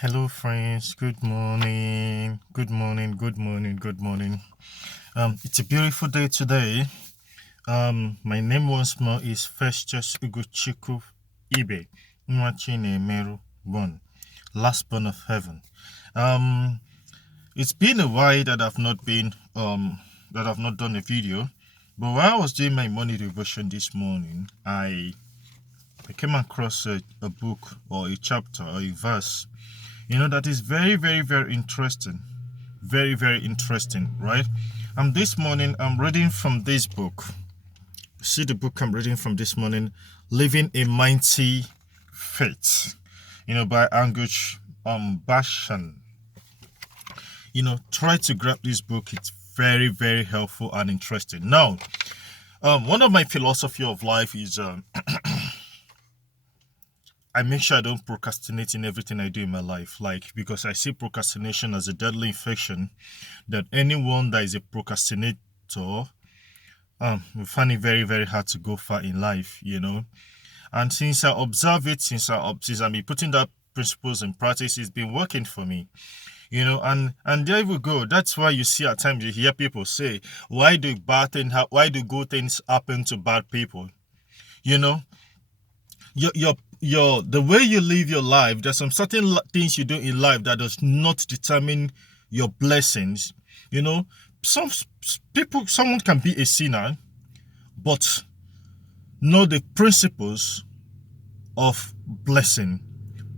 Hello, friends. Good morning. Good morning. Good morning. Good morning. It's a beautiful day today. My name once more is Festus Ugochukwu Ibe Nwachine Meru Bon, last born of heaven. Um, it's been a while that I've not done a video, but while I was doing my morning devotion this morning, I came across a book or a chapter or a verse, that is very, very, very interesting. Very, very interesting, right? This morning I'm reading from this book. See the book I'm reading from this morning, Living a Mighty Faith, by Angush Bashan. Try to grab this book. It's very, very helpful and interesting. Now, one of my philosophy of life is I make sure I don't procrastinate in everything I do in my life. Because I see procrastination as a deadly infection, that anyone that is a procrastinator will find it very, very hard to go far in life. And since I observe it, since I've been putting that principles in practice, it's been working for me. And there we go. That's why you see at times you hear people say, why do good things happen to bad people? You know, your the way you live your life, there's some certain things you do in life that does not determine your blessings. Some someone can be a sinner but know the principles of blessing,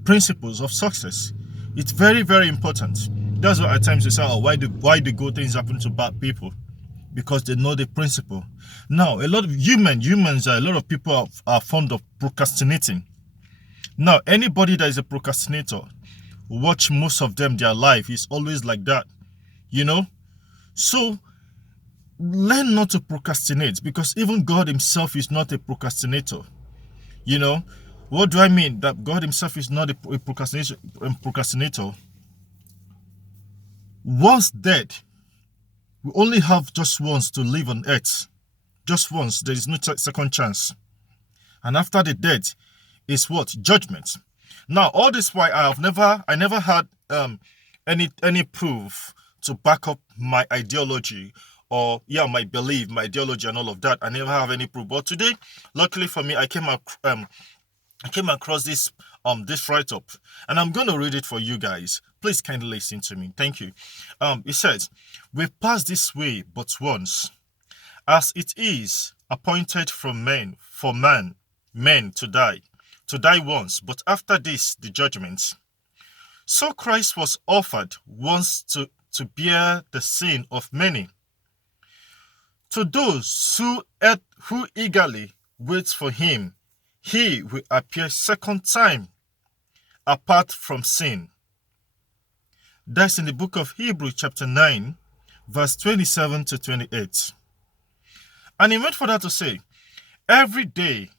principles of success. It's very, very important. That's why at times you say, why do good things happen to bad people? Because they know the principle. Now, a lot of a lot of people are fond of procrastinating. Now, anybody that is a procrastinator, watch most of them, their life is always like that. So learn not to procrastinate, because even God himself is not a procrastinator. What do I mean? That God himself is not a procrastinator. Once dead, we only have just once to live on earth. Just once. There is no second chance. And after the death is what? Judgment. Now, all this why I never had any proof to back up my ideology or my belief, my ideology and all of that. I never have any proof. But today, luckily for me, I came across this write-up, and I'm going to read it for you guys. Please kindly listen to me. Thank you. It says, "We pass this way but once, as it is appointed for men to die once, but after this the judgment. So Christ was offered once to bear the sin of many. To those who eagerly wait for him, he will appear second time apart from sin." That's in the book of Hebrews chapter 9, verse 27 to 28. And he went further to say, every day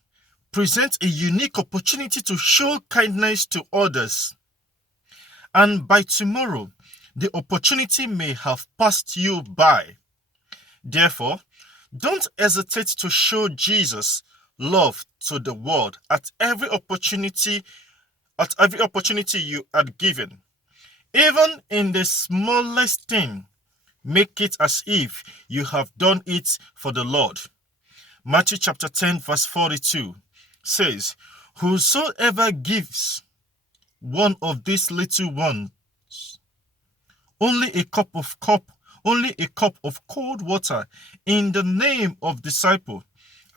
presents a unique opportunity to show kindness to others. And by tomorrow, the opportunity may have passed you by. Therefore, don't hesitate to show Jesus love to the world at every opportunity you are given. Even in the smallest thing, make it as if you have done it for the Lord. Matthew chapter 10 verse 42 says, "Whosoever gives one of these little ones only a cup of cold water in the name of disciple,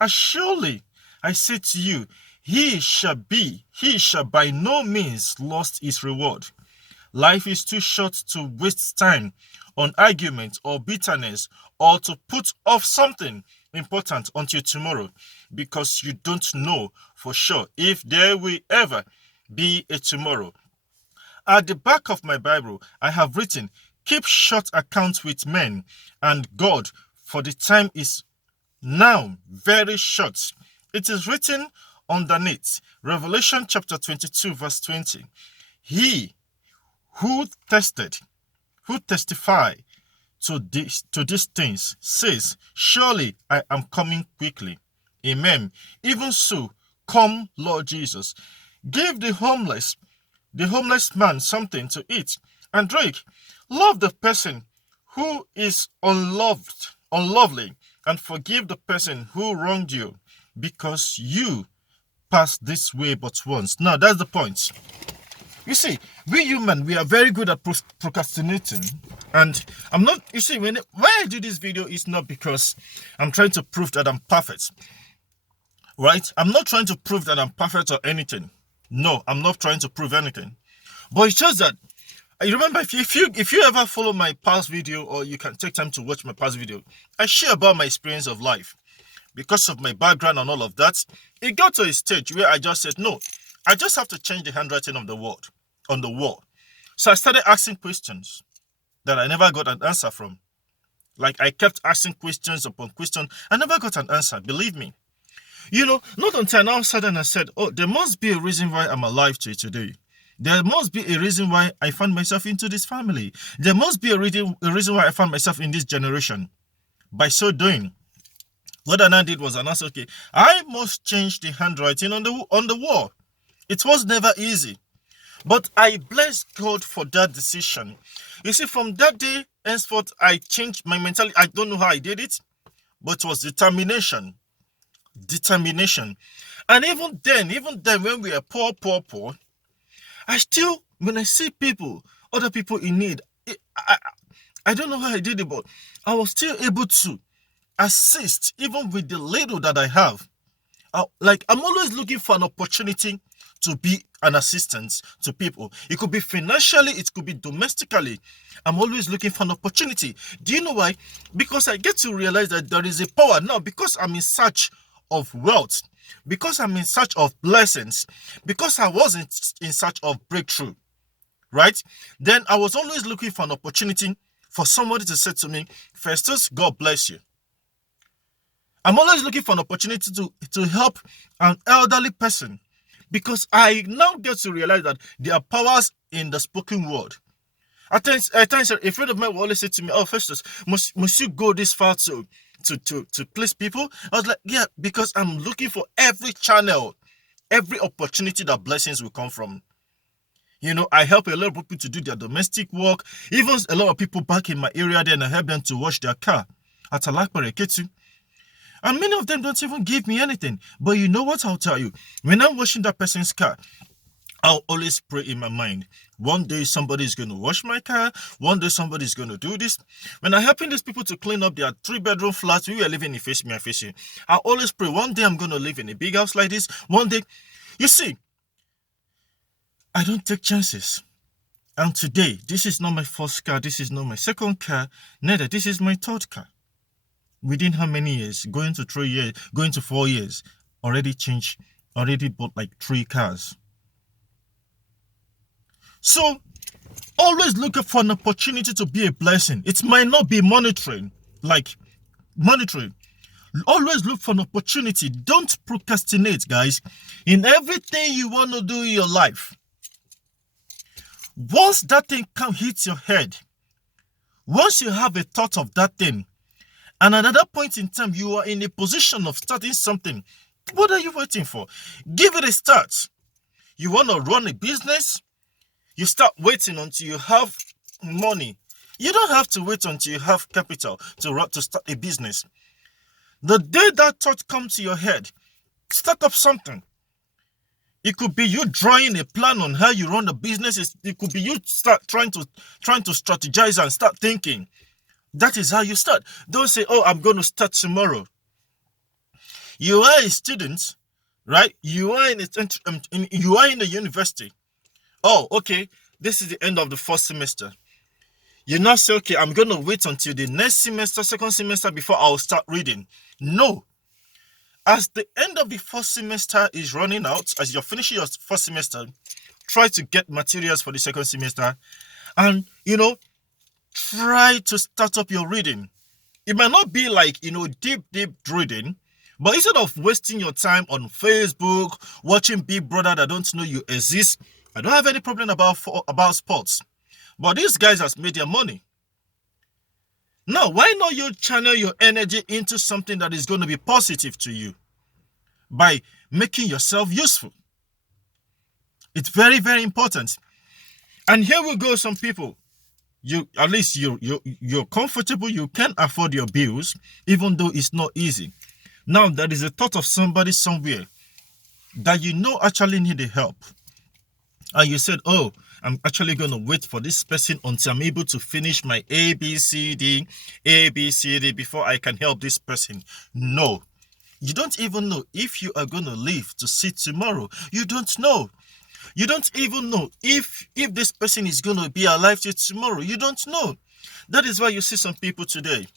as surely I say to you, he shall by no means lose his reward." Life is too short to waste time on argument or bitterness, or to put off something important until tomorrow, because you don't know for sure if there will ever be a tomorrow. At the back of my Bible, I have written, "Keep short account with men and God, for the time is now very short." It is written underneath, Revelation chapter 22 verse 20. He who testify to these things says, "Surely I am coming quickly." Amen. Even so, come, Lord Jesus. Give the homeless the homeless man something to eat and drink. Love the person who is unlovely, and forgive the person who wronged you, because you passed this way but once. Now, that's the point. You see, we human, we are very good at procrastinating. And I'm not, you see, why I do this video is not because I'm trying to prove that I'm perfect. Right? I'm not trying to prove that I'm perfect or anything. No, I'm not trying to prove anything. But it's just that, I remember, if you ever follow my past video, or you can take time to watch my past video, I share about my experience of life. Because of my background and all of that, it got to a stage where I just said, no, I just have to change the handwriting of the word on the wall. So I started asking questions that I never got an answer from. Like, I kept asking questions upon question. I never got an answer, believe me. You know, not until I now sat and I said, oh, there must be a reason why I'm alive today. There must be a reason why I found myself into this family. There must be a reason why I found myself in this generation. By so doing, what I now did was I said, okay, I must change the handwriting on the wall. It was never easy. But I bless God for that decision. You see, from that day henceforth, I changed my mentality. I don't know how I did it, but it was determination. Determination. And even then, when we are poor, I still, when I see other people in need, I don't know how I did it, but I was still able to assist, even with the little that I have. I'm always looking for an opportunity to be an assistance to people. It could be financially, it could be domestically. I'm always looking for an opportunity. Do you know why? Because I get to realize that there is a power now, because I'm in search of wealth, because I'm in search of blessings, because I wasn't in search of breakthrough, right? Then I was always looking for an opportunity for somebody to say to me, Festus, God bless you. I'm always looking for an opportunity to help an elderly person, because I now get to realize that there are powers in the spoken word. At times, a friend of mine will always say to me, oh, Festus, must you go this far to please people? I was like, yeah, because I'm looking for every channel, every opportunity that blessings will come from. You know, I help a lot of people to do their domestic work. Even a lot of people back in my area there, and I help them to wash their car at Alakpare Ketu. And many of them don't even give me anything. But you know what I'll tell you? When I'm washing that person's car, I'll always pray in my mind. One day somebody's going to wash my car. One day somebody's going to do this. When I'm helping these people to clean up their 3-bedroom flats, we were living in Face Me and Face You. I always pray, one day I'm going to live in a big house like this. One day, you see, I don't take chances. And today, this is not my first car. This is not my second car. Neither, this is my third car. Within how many years? Going to 3 years, going to 4 years. Already bought like 3 cars. So, always look for an opportunity to be a blessing. It might not be monitoring. Always look for an opportunity. Don't procrastinate, guys. In everything you want to do in your life. Once that thing hits your head, once you have a thought of that thing, and at that point in time, you are in a position of starting something, what are you waiting for? Give it a start. You want to run a business? You start waiting until you have money. You don't have to wait until you have capital to start a business. The day that thought comes to your head, start up something. It could be you drawing a plan on how you run the business. It could be you start trying to strategize and start thinking. That is how you start. Don't say, oh, I'm going to start tomorrow. You are a student, right? You are in a university. Oh, okay, this is the end of the first semester. You now say, okay, I'm going to wait until the next semester, second semester, before I'll start reading. No. As the end of the first semester is running out, as you're finishing your first semester, try to get materials for the second semester. And, try to start up your reading. It might not be like, deep reading, but instead of wasting your time on Facebook, watching Big Brother that don't know you exist, I don't have any problem about sports. But these guys has made their money. Now, why not you channel your energy into something that is going to be positive to you by making yourself useful? It's very, very important. And here we go, some people. You at least you're comfortable, you can afford your bills, even though it's not easy. Now there is a thought of somebody somewhere that you know actually need the help. And you said, oh, I'm actually going to wait for this person until I'm able to finish my ABCD before I can help this person. No, you don't even know if you are going to live to see tomorrow. You don't know. You don't even know if this person is going to be alive till tomorrow. You don't know. That is why you see some people today,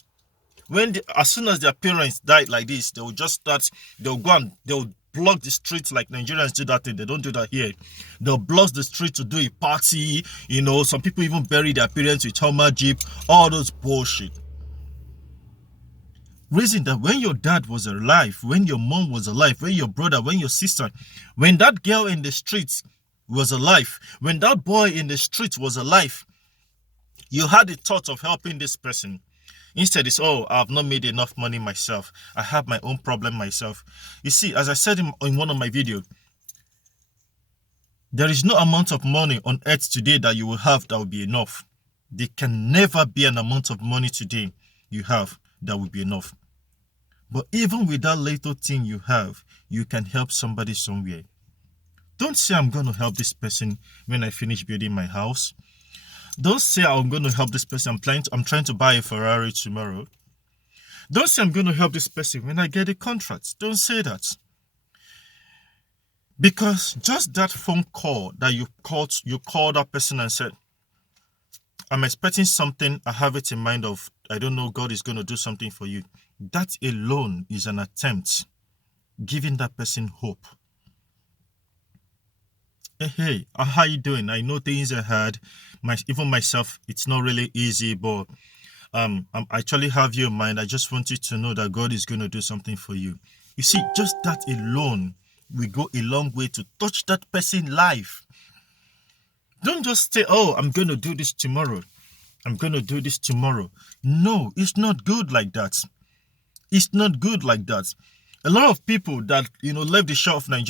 as soon as their parents died like this, they'll just start, they'll go and they'll block the streets like Nigerians do that thing. They don't do that here. They'll block the street to do a party. Some people even bury their parents with Hummer Jeep, all those bullshit. Reason that when your dad was alive, when your mom was alive, when your brother, when your sister, when that girl in the streets was alive, when that boy in the street was alive, you had the thought of helping this person. Instead, it's, oh, I've not made enough money myself. I have my own problem myself. You see, as I said in one of my videos, there is no amount of money on earth today that you will have that will be enough. There can never be an amount of money today you have that will be enough. But even with that little thing you have, you can help somebody somewhere. Don't say I'm going to help this person when I finish building my house. Don't say I'm going to help this person. I'm trying to buy a Ferrari tomorrow. Don't say I'm going to help this person when I get a contract. Don't say that. Because just that phone call that you called that person and said, I'm expecting something, I have it in mind of, I don't know, God is going to do something for you. That alone is an attempt giving that person hope. Hey, how you doing? I know things are hard. Even myself, it's not really easy, but I actually have you in mind. I just want you to know that God is going to do something for you. You see, just that alone will go a long way to touch that person's life. Don't just say, oh, I'm going to do this tomorrow. I'm going to do this tomorrow. No, it's not good like that. It's not good like that. A lot of people that, left the shore of Nigeria